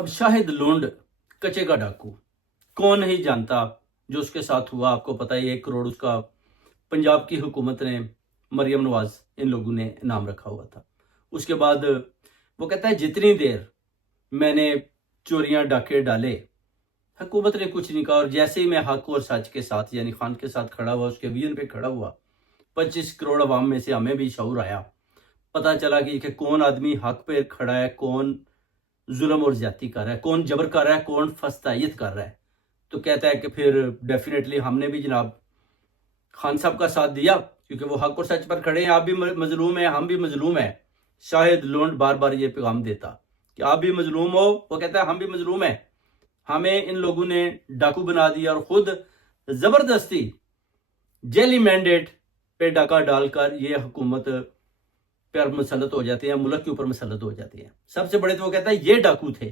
اب شاہد لونڈ کچے کا ڈاکو کون نہیں جانتا جو اس کے ساتھ ہوا. آپ کو پتہ ہے 1 کروڑ اس کا پنجاب کی حکومت نے مریم نواز ان لوگوں نے نام رکھا ہوا تھا. اس کے بعد وہ کہتا ہے جتنی دیر میں نے چوریاں ڈاکے ڈالے حکومت نے کچھ نہیں کہا, اور جیسے ہی میں حق اور سچ کے ساتھ یعنی خان کے ساتھ کھڑا ہوا, اس کے ویژن پہ کھڑا ہوا, 25 کروڑ عوام میں سے ہمیں بھی شعور آیا, پتہ چلا کہ کون آدمی حق پہ کھڑا ہے, کون ظلم اور زیادتی کر رہا ہے, کون جبر کر رہا ہے, کون فسطائیت کر رہا ہے. تو کہتا ہے کہ پھر ڈیفینیٹلی ہم نے بھی جناب خان صاحب کا ساتھ دیا کیونکہ وہ حق اور سچ پر کھڑے ہیں. آپ بھی مظلوم ہیں, ہم بھی مظلوم ہیں. شاہد لونڈ بار بار یہ پیغام دیتا کہ آپ بھی مظلوم ہو, وہ کہتا ہے ہم بھی مظلوم ہیں. ہمیں ان لوگوں نے ڈاکو بنا دیا اور خود زبردستی جیلی مینڈیٹ پہ ڈاکہ ڈال کر یہ حکومت پر مسلط ہو جاتے ہیں, ملک کے اوپر مسلط ہو جاتے ہیں. سب سے بڑے تو وہ کہتا ہے یہ ڈاکو تھے.